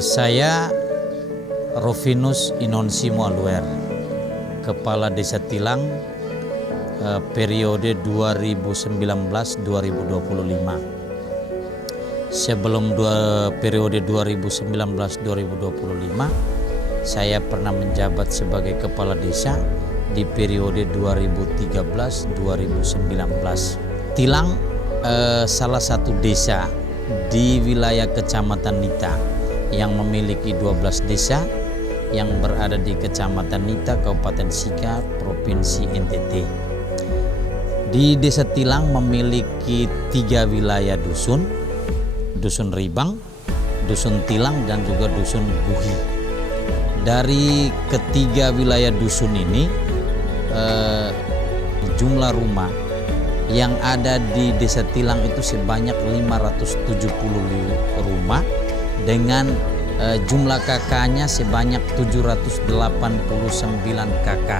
Saya Rovinus Inonsi Mualuer, Kepala Desa Tilang periode 2019-2025. Sebelum periode 2019-2025, saya pernah menjabat sebagai Kepala Desa di periode 2013-2019. Tilang salah satu desa di wilayah Kecamatan Nita yang memiliki 12 desa yang berada di Kecamatan Nita, Kabupaten Sika, Provinsi NTT. Di Desa Tilang memiliki 3 wilayah dusun, Dusun Ribang, Dusun Tilang, dan juga Dusun Guhi. Dari ketiga wilayah dusun ini, jumlah rumah yang ada di Desa Tilang itu sebanyak 570 rumah dengan jumlah KK-nya sebanyak 789 KK.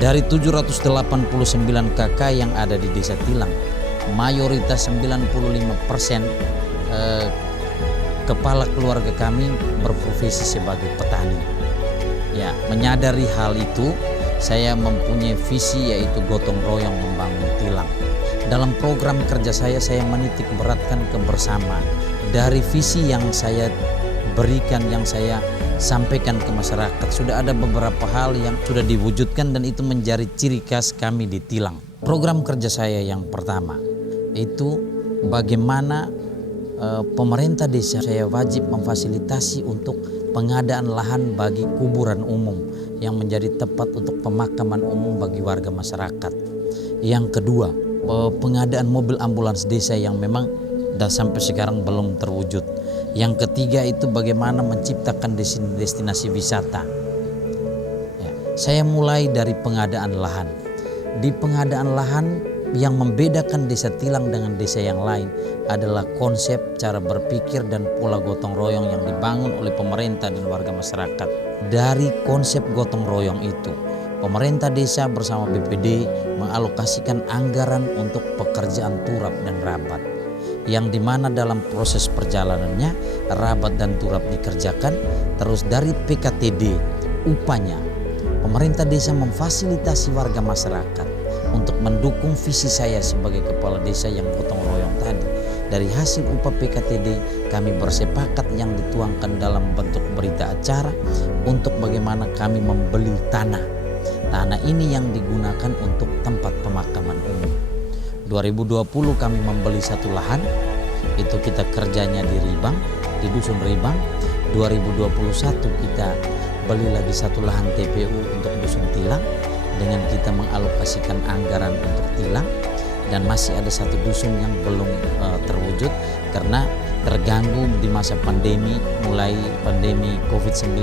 Dari 789 KK yang ada di Desa Tilang, mayoritas 95% kepala keluarga kami berprofesi sebagai petani. Ya, menyadari hal itu, saya mempunyai visi yaitu gotong royong membangun Tilang. Dalam program kerja saya menitik beratkan kebersamaan. Dari visi yang saya berikan, yang saya sampaikan ke masyarakat, sudah ada beberapa hal yang sudah diwujudkan dan itu menjadi ciri khas kami di Tilang. Program kerja saya yang pertama itu bagaimana pemerintah desa saya wajib memfasilitasi untuk pengadaan lahan bagi kuburan umum yang menjadi tempat untuk pemakaman umum bagi warga masyarakat. Yang kedua, pengadaan mobil ambulans desa yang memang sampai sekarang belum terwujud. Yang ketiga itu bagaimana menciptakan destinasi wisata. Ya, saya mulai dari pengadaan lahan. Di pengadaan lahan, yang membedakan Desa Tilang dengan desa yang lain adalah konsep, cara berpikir, dan pola gotong royong yang dibangun oleh pemerintah dan warga masyarakat. Dari konsep gotong royong itu, pemerintah desa bersama BPD mengalokasikan anggaran untuk pekerjaan turap dan rabat, yang dimana dalam proses perjalanannya rabat dan turap dikerjakan. Terus dari PKTD upahnya, pemerintah desa memfasilitasi warga masyarakat untuk mendukung visi saya sebagai kepala desa yang gotong royong tadi. Dari hasil upah PKTD kami bersepakat yang dituangkan dalam bentuk berita acara untuk bagaimana kami membeli tanah. Tanah ini yang digunakan untuk tempat pemakaman umum. 2020 kami membeli satu lahan, itu kita kerjanya di Ribang, di Dusun Ribang. 2021 kita beli lagi satu lahan TPU untuk Dusun Tilang, dengan kita mengalokasikan anggaran untuk Tilang, dan masih ada satu dusun yang belum terwujud karena terganggu di masa pandemi, mulai pandemi COVID-19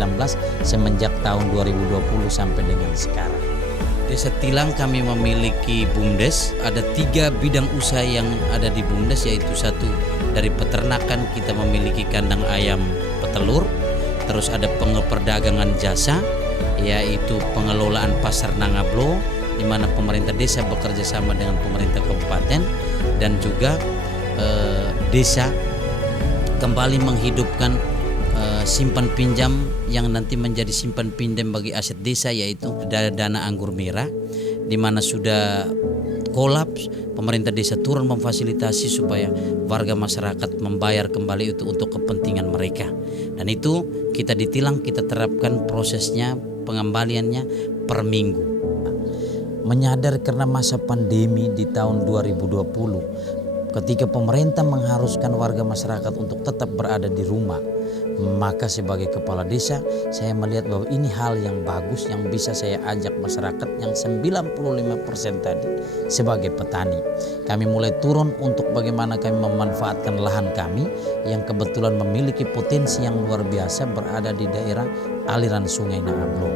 semenjak tahun 2020 sampai dengan sekarang. Desa Tilang kami memiliki BUMDes, ada 3 bidang usaha yang ada di BUMDes, yaitu satu dari peternakan, kita memiliki kandang ayam petelur, terus ada perdagangan jasa, yaitu pengelolaan pasar Nangablo, di mana pemerintah desa bekerja sama dengan pemerintah kabupaten, dan juga desa kembali menghidupkan simpan pinjam yang nanti menjadi simpan pinjam bagi aset desa, yaitu dana anggur merah, di mana sudah kolaps. Pemerintah desa turun memfasilitasi supaya warga masyarakat membayar kembali itu untuk kepentingan mereka, dan itu kita di Tilang kita terapkan prosesnya, pengembaliannya per minggu. Menyadar karena masa pandemi di tahun 2020, ketika pemerintah mengharuskan warga masyarakat untuk tetap berada di rumah, maka sebagai kepala desa saya melihat bahwa ini hal yang bagus yang bisa saya ajak masyarakat yang 95% tadi sebagai petani. Kami mulai turun untuk bagaimana kami memanfaatkan lahan kami yang kebetulan memiliki potensi yang luar biasa berada di daerah aliran sungai Nangablo.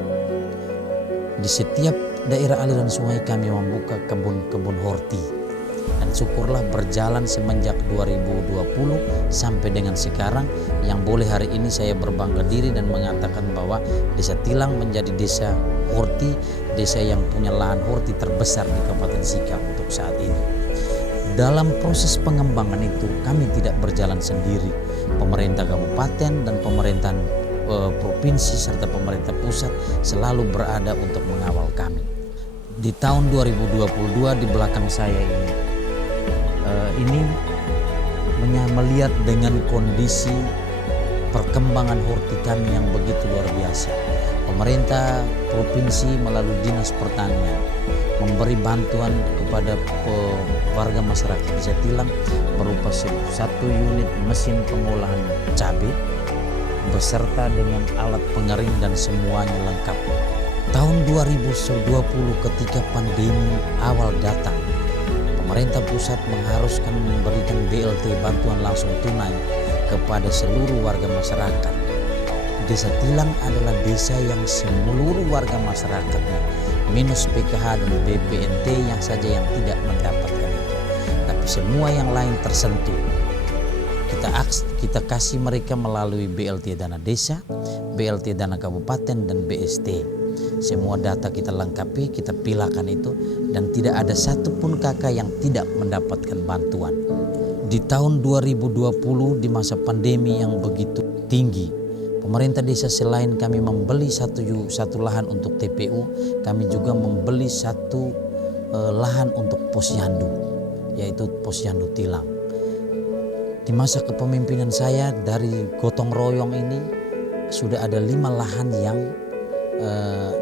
Di setiap daerah aliran sungai kami membuka kebun-kebun horti. Dan syukurlah berjalan semenjak 2020 sampai dengan sekarang, yang boleh hari ini saya berbangga diri dan mengatakan bahwa Desa Tilang menjadi desa horti, desa yang punya lahan horti terbesar di Kabupaten Sika untuk saat ini. Dalam proses pengembangan itu kami tidak berjalan sendiri. pemerintah kabupaten dan pemerintahan provinsi serta pemerintah pusat selalu berada untuk mengawal kami. Di tahun 2022 di belakang saya ini melihat dengan kondisi perkembangan horti kami yang begitu luar biasa. Pemerintah provinsi melalui Dinas Pertanian memberi bantuan kepada warga masyarakat Desa Tilang berupa 1 unit mesin pengolahan cabai beserta dengan alat pengering dan semuanya lengkap. Tahun 2020 ketika pandemi awal datang, pemerintah pusat mengharuskan memberikan BLT bantuan langsung tunai kepada seluruh warga masyarakat. Desa Tilang adalah desa yang seluruh warga masyarakatnya minus PKH dan BPNT yang saja yang tidak mendapatkan itu. Tapi semua yang lain tersentuh. Kita kasih mereka melalui BLT dana desa, BLT dana kabupaten dan BST. Semua data kita lengkapi, kita pilahkan itu dan tidak ada satupun kakak yang tidak mendapatkan bantuan. Di tahun 2020 di masa pandemi yang begitu tinggi, pemerintah desa selain kami membeli satu lahan untuk TPU, kami juga membeli satu lahan untuk posyandu, yaitu posyandu Tilang. Di masa kepemimpinan saya dari gotong royong ini sudah ada 5 lahan yang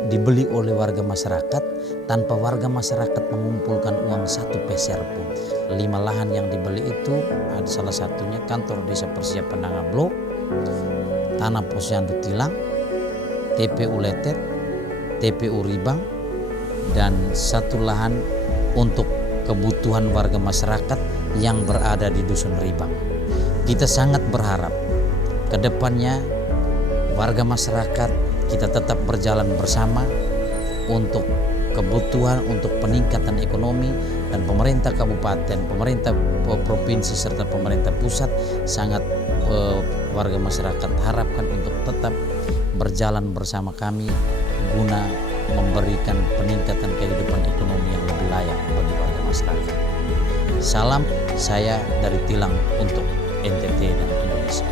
dibeli oleh warga masyarakat tanpa warga masyarakat mengumpulkan uang 1 peser pun. 5 lahan yang dibeli itu ada salah satunya kantor desa persiapan Nanga Blok, tanah posyandu Tilang, TPU Letet, TPU Ribang, dan 1 lahan untuk kebutuhan warga masyarakat yang berada di Dusun Ribang. Kita sangat berharap ke depannya warga masyarakat kita tetap berjalan bersama untuk kebutuhan, untuk peningkatan ekonomi, dan pemerintah kabupaten, pemerintah provinsi serta pemerintah pusat sangat warga masyarakat harapkan untuk tetap berjalan bersama kami guna memberikan peningkatan kehidupan ekonomi yang lebih layak bagi warga masyarakat. Salam saya dari Tilang untuk NTT dan Indonesia.